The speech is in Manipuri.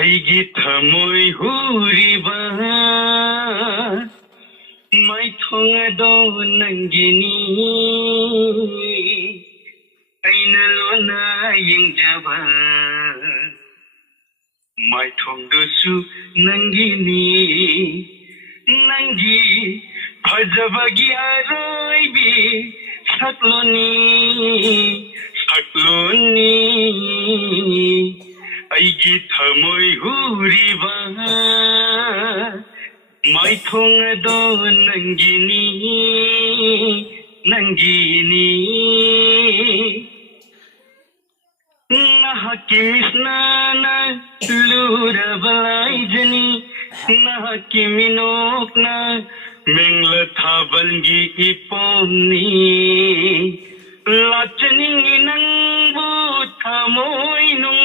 ꯑꯩꯒꯤ ꯊꯃꯣꯏ ꯍꯨꯔꯤꯕ ꯃꯥꯏꯊꯣꯡ ꯑꯗꯣ ꯅꯪꯒꯤꯅꯤ ꯑꯩꯅ ꯂꯣꯟꯅ ꯌꯦꯡꯖꯕ ꯃꯥꯏꯊꯣꯡꯗꯨꯁꯨ ꯅꯪꯒꯤꯅꯤ ꯅꯪꯒꯤ ꯐꯖꯕꯒꯤ ꯑꯔꯣꯏꯕꯤ ꯁꯛꯂꯣꯟꯅꯤ ꯁꯛꯂꯣꯟꯅꯤ ꯑꯩꯒꯤ ꯊꯃꯣꯏ ꯍꯨꯔꯤꯕ ꯃꯥꯏꯊꯣꯡ ꯑꯗꯣ ꯅꯪꯒꯤꯅꯤ ꯅꯪꯒꯤꯅꯤ नहाकी मिस्नाना लूरबा लाइजनी नहाकी मिनोकना मेंगल थाबलगी इपोमनी लाचनी नंगबू थामोई नुंग